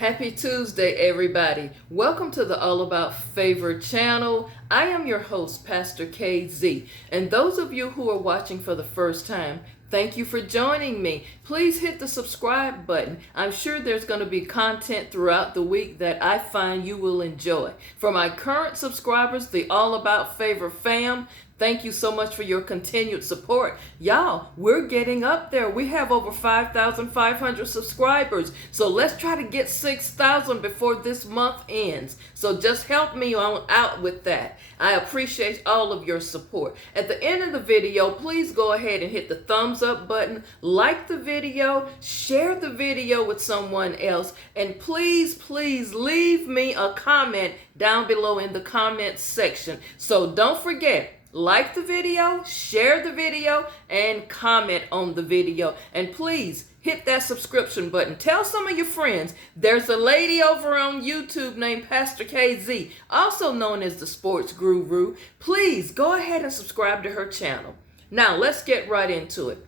Happy Tuesday, everybody. Welcome to the All About Favor channel. I am your host, Pastor KZ. And those of you who are watching for the first time, thank you for joining me. Please hit the subscribe button. I'm sure there's going to be content throughout the week that I find you will enjoy. For my current subscribers, the All About Favor fam, thank you so much for your continued support. Y'all, we're getting up there. We have over 5,500 subscribers. So let's try to get 6,000 before this month ends. So just help me on out with that. I appreciate all of your support. At the end of the video, please go ahead and hit the thumbs up button, like the video, share the video with someone else, and please leave me a comment down below in the comments section. So don't forget, like the video, share the video, and comment on the video. And please hit that subscription button. Tell some of your friends. There's a lady over on YouTube named Pastor KZ, also known as the Sports Guru. Please go ahead and subscribe to her channel. Now let's get right into it.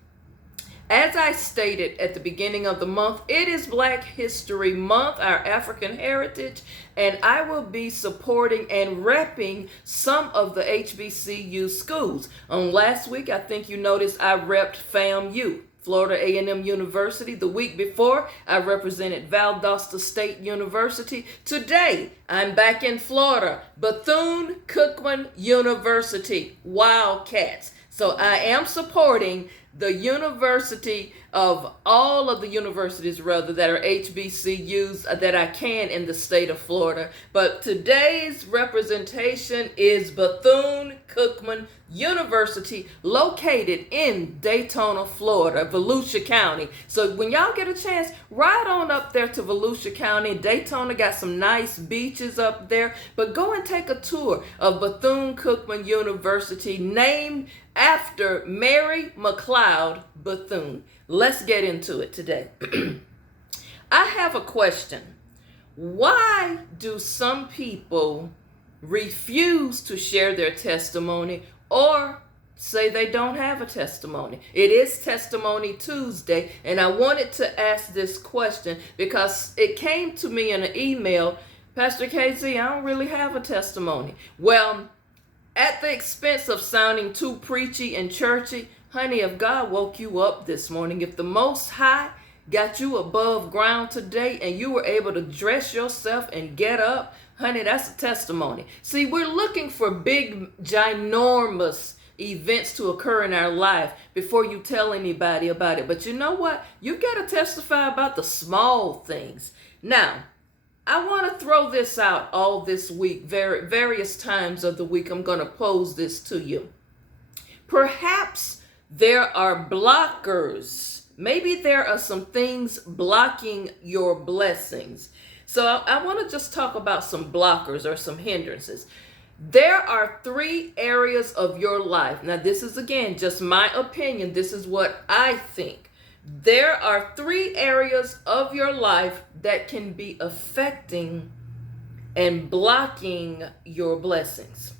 As I stated at the beginning of the month, it is Black History Month, our African heritage, and I will be supporting and repping some of the HBCU schools. On last week, I think you noticed I repped FAMU, Florida A&M University. The week before, I represented Valdosta State University. Today, I'm back in Florida, Bethune-Cookman University, Wildcats. So I am supporting the university of all of the universities rather that are HBCUs that I can in the state of Florida. But today's representation is Bethune-Cookman University, located in Daytona, Florida, Volusia County. So when y'all get a chance, ride on up there to Volusia County. Daytona got some nice beaches up there, but go and take a tour of Bethune-Cookman University, named after Mary McLeod Bethune. Let's get into it today. I have a question. Why do some people refuse to share their testimony or say they don't have a testimony? It is Testimony Tuesday, and I wanted to ask this question because it came to me in an email. Pastor KZ, I don't really have a testimony. Well, at the expense of sounding too preachy and churchy, honey, if God woke you up this morning, if the Most High got you above ground today and you were able to dress yourself and get up, honey, that's a testimony. See, we're looking for big, ginormous events to occur in our life before you tell anybody about it. But you know what? You got to testify about the small things. Now, I want to throw this out all this week, various times of the week. I'm going to pose this to you. Perhaps there are blockers. Maybe there are some things blocking your blessings. So I want to just talk about some blockers or some hindrances. There are 3 areas of your life. Now, this is, again, just my opinion. This is what I think. There are 3 areas of your life that can be affecting and blocking your blessings.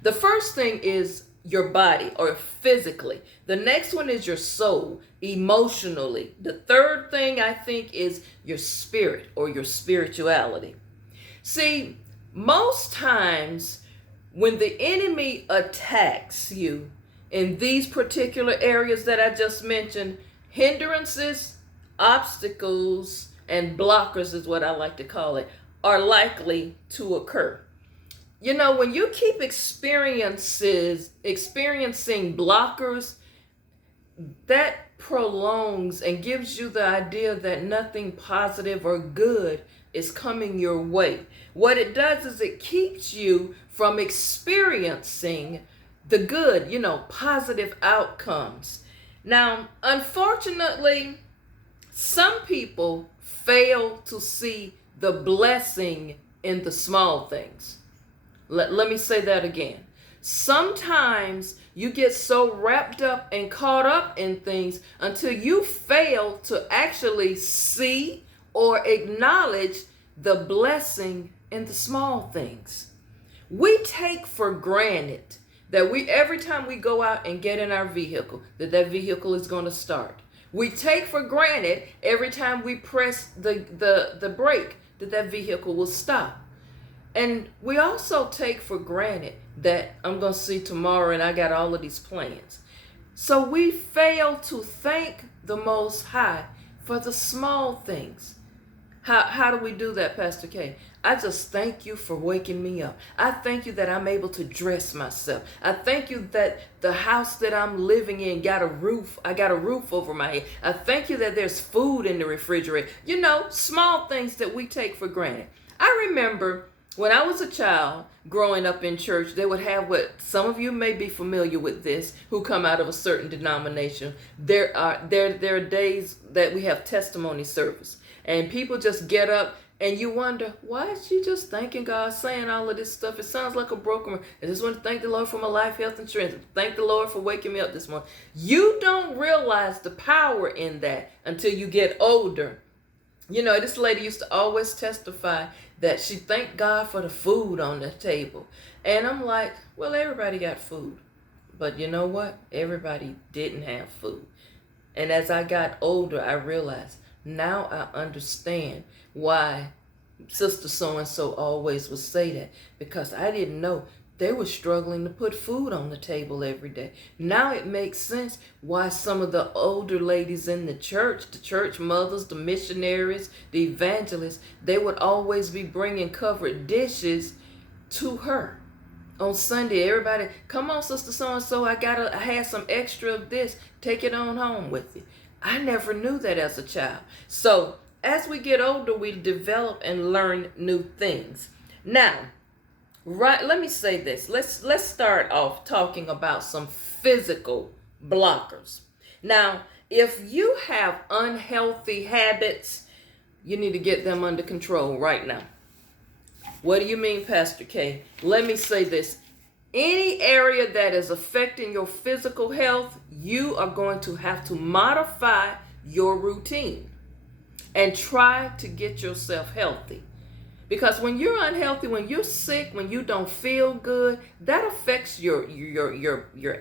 The first thing is your body or physically. The next one is your soul, emotionally. The third thing I think is your spirit or your spirituality. See, most times when the enemy attacks you in these particular areas that I just mentioned, hindrances, obstacles, and blockers is what I like to call it, are likely to occur. You know, when you keep experiencing blockers, that prolongs and gives you the idea that nothing positive or good is coming your way. What it does is it keeps you from experiencing the good, positive outcomes. Now, unfortunately, some people fail to see the blessing in the small things. Let me say that again. Sometimes you get so wrapped up and caught up in things until you fail to actually see or acknowledge the blessing in the small things. We take for granted that every time we go out and get in our vehicle, that vehicle is going to start. We take for granted every time we press the brake that vehicle will stop. And we also take for granted that I'm going to see tomorrow and I got all of these plans. So we fail to thank the Most High for the small things. How do we do that, Pastor K? I just thank you for waking me up. I thank you that I'm able to dress myself. I thank you that the house that I'm living in got a roof. I got a roof over my head. I thank you that there's food in the refrigerator. You know, small things that we take for granted. I remember when I was a child growing up in church, they would have what some of you may be familiar with this, who come out of a certain denomination. There are days that we have testimony service, and people just get up, and you wonder, why is she just thanking God, saying all of this stuff? It sounds like a broken man. I just want to thank the Lord for my life, health, and strength. Thank the Lord for waking me up this morning. You don't realize the power in that until you get older. You know, this lady used to always testify that she thanked God for the food on the table. And I'm like, well, everybody got food. But you know what? Everybody didn't have food. And as I got older, I realized, now I understand why Sister So-and-so always would say that. Because I didn't know they were struggling to put food on the table every day. Now it makes sense why some of the older ladies in the church mothers, the missionaries, the evangelists, they would always be bringing covered dishes to her. On Sunday, everybody, come on, Sister So-and-so, I had some extra of this. Take it on home with you. I never knew that as a child. So as we get older, we develop and learn new things. Now, right, let me say this. Let's start off talking about some physical blockers. Now, if you have unhealthy habits, you need to get them under control right now. What do you mean, Pastor K? Let me say this. Any area that is affecting your physical health, you are going to have to modify your routine and try to get yourself healthy. Because when you're unhealthy, when you're sick, when you don't feel good, that affects your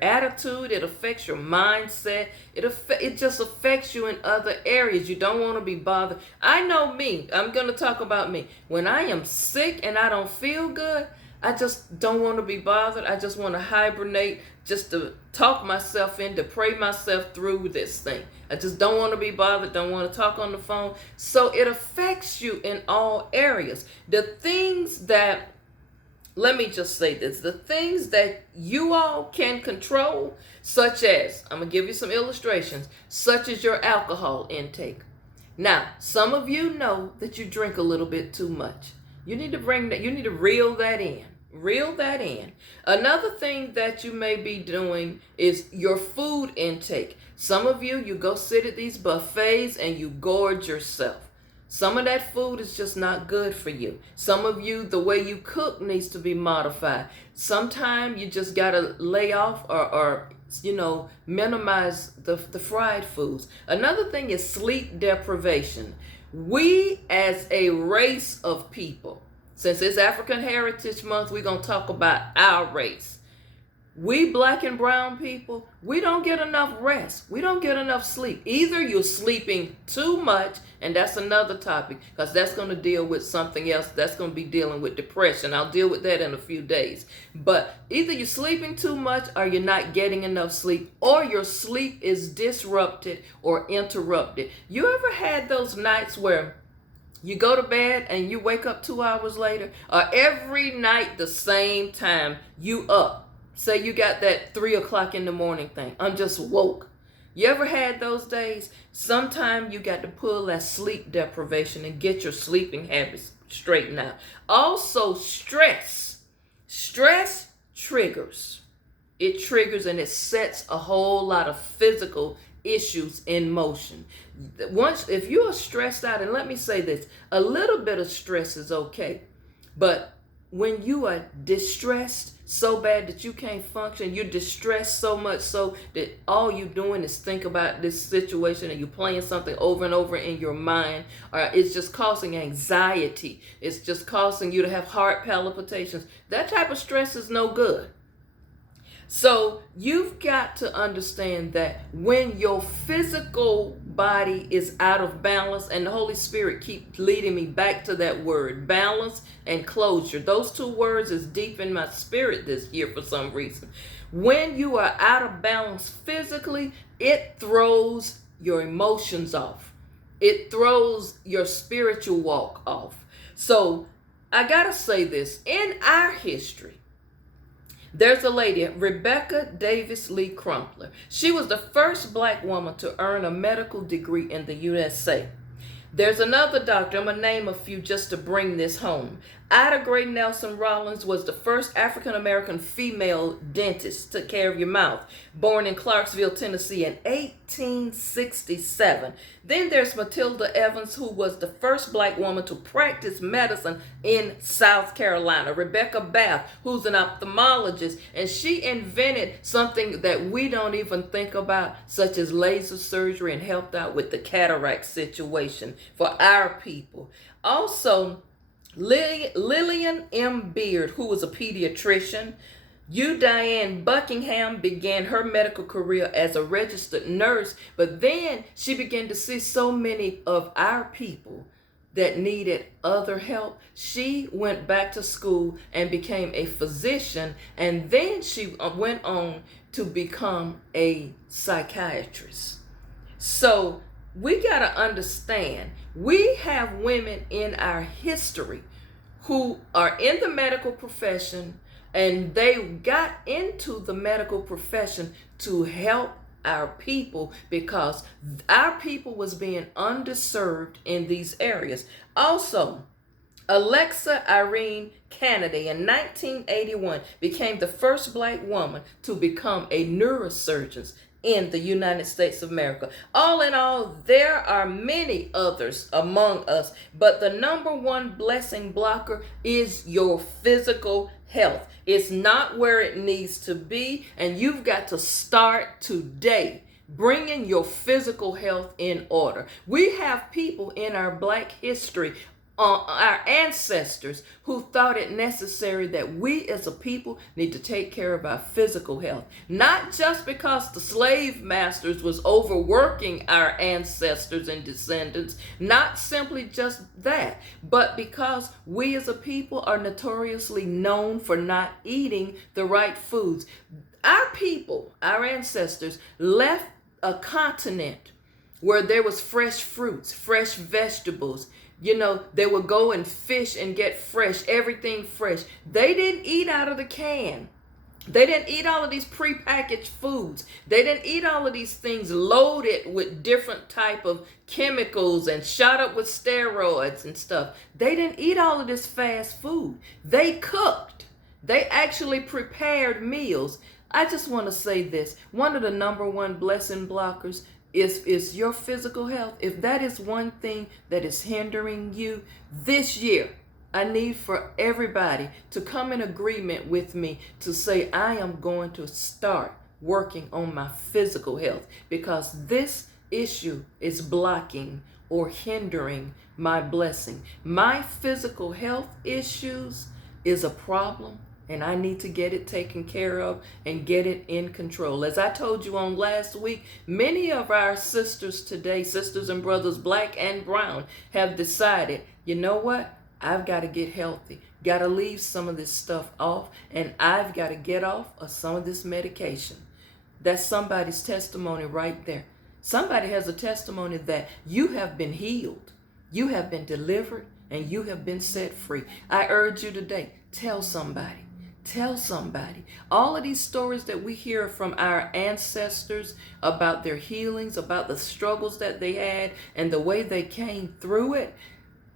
attitude. It affects your mindset. It just affects you in other areas. You don't want to be bothered. I know me. I'm going to talk about me. When I am sick and I don't feel good, I just don't want to be bothered. I just want to hibernate, just to talk myself in, to pray myself through this thing. I just don't want to be bothered, don't want to talk on the phone. So it affects you in all areas. The things that, let me just say this, the things that you all can control, such as, I'm going to give you some illustrations, such as your alcohol intake. Now, some of you know that you drink a little bit too much. You need to reel that in. Reel that in. Another thing that you may be doing is your food intake. Some of you go sit at these buffets and you gorge yourself. Some of that food is just not good for you. Some of you, the way you cook needs to be modified. Sometimes you just got to lay off or minimize the fried foods. Another thing is sleep deprivation. We as a race of people, since it's African Heritage Month, we're going to talk about our race. We black and brown people, we don't get enough rest. We don't get enough sleep. Either you're sleeping too much, and that's another topic, because that's going to deal with something else. That's going to be dealing with depression. I'll deal with that in a few days. But either you're sleeping too much, or you're not getting enough sleep, or your sleep is disrupted or interrupted. You ever had those nights where you go to bed and you wake up 2 hours later, or every night the same time you up? Say you got that 3 o'clock in the morning thing. I'm just woke. You ever had those days? Sometime you got to pull that sleep deprivation and get your sleeping habits straightened out. Also, stress. Stress triggers. It triggers and it sets a whole lot of physical issues in motion. If you are stressed out, and let me say this, a little bit of stress is okay. But when you are distressed so bad that you can't function, you're distressed so much so that all you're doing is think about this situation and you're playing something over and over in your mind, or it's just causing anxiety. It's just causing you to have heart palpitations. That type of stress is no good. So you've got to understand that when your physical body is out of balance, and the Holy Spirit keeps leading me back to that word, balance and closure. Those two words is deep in my spirit this year for some reason. When you are out of balance physically, it throws your emotions off. It throws your spiritual walk off. So I gotta say this, in our history, there's a lady, Rebecca Davis Lee Crumpler. She was the first black woman to earn a medical degree in the USA. There's another doctor, I'm going to name a few just to bring this home. Ida Gray Nelson Rollins was the first African-American female dentist, took care of your mouth, born in Clarksville, Tennessee in 1867. Then there's Matilda Evans, who was the first black woman to practice medicine in South Carolina. Rebecca Bath, who's an ophthalmologist, and she invented something that we don't even think about, such as laser surgery, and helped out with the cataract situation for our people. Also, Lillian M. Beard, who was a pediatrician. Diane Buckingham began her medical career as a registered nurse, but then she began to see so many of our people that needed other help. She went back to school and became a physician, and then she went on to become a psychiatrist. So we got to understand, we have women in our history who are in the medical profession, and they got into the medical profession to help our people because our people was being underserved in these areas. Also, Alexa Irene Kennedy in 1981 became the first black woman to become a neurosurgeon in the United States of America. All in all, there are many others among us, but the number one blessing blocker is your physical health. It's not where it needs to be, and you've got to start today bringing your physical health in order. We have people in our black history, our ancestors, who thought it necessary that we as a people need to take care of our physical health. Not just because the slave masters was overworking our ancestors and descendants, not simply just that, but because we as a people are notoriously known for not eating the right foods. Our people, our ancestors, left a continent where there was fresh fruits, fresh vegetables. You know, they would go and fish and get fresh, everything fresh. They didn't eat out of the can. They didn't eat all of these prepackaged foods. They didn't eat all of these things loaded with different type of chemicals and shot up with steroids and stuff. They didn't eat all of this fast food. They cooked. They actually prepared meals. I just want to say this. One of the number one blessing blockers is your physical health. If that is one thing that is hindering you this year, I need for everybody to come in agreement with me to say, I am going to start working on my physical health, because this issue is blocking or hindering my blessing. My physical health issues is a problem, and I need to get it taken care of and get it in control. As I told you on last week, many of our sisters today, sisters and brothers, black and brown, have decided, you know what? I've got to get healthy. Got to leave some of this stuff off, and I've got to get off of some of this medication. That's somebody's testimony right there. Somebody has a testimony that you have been healed, you have been delivered, and you have been set free. I urge you today, tell somebody. Tell somebody. All of these stories that we hear from our ancestors about their healings, about the struggles that they had and the way they came through it,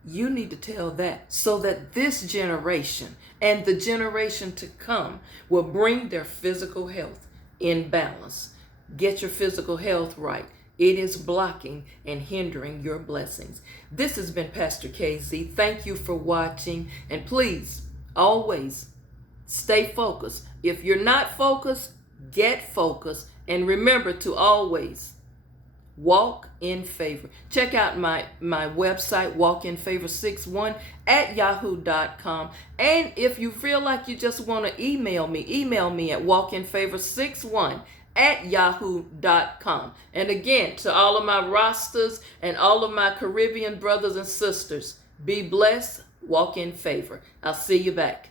you need to tell that so that this generation and the generation to come will bring their physical health in balance. Get your physical health right. It is blocking and hindering your blessings. This has been Pastor KZ. Thank you for watching, and please always stay focused. If you're not focused, get focused, and remember to always Walk in Favor. Check out my website, walkinfavor61 at yahoo.com. And if you feel like you just want to email me at walkinfavor61 at yahoo.com. And again, to all of my rosters and all of my Caribbean brothers and sisters, be blessed, walk in favor. I'll see you back.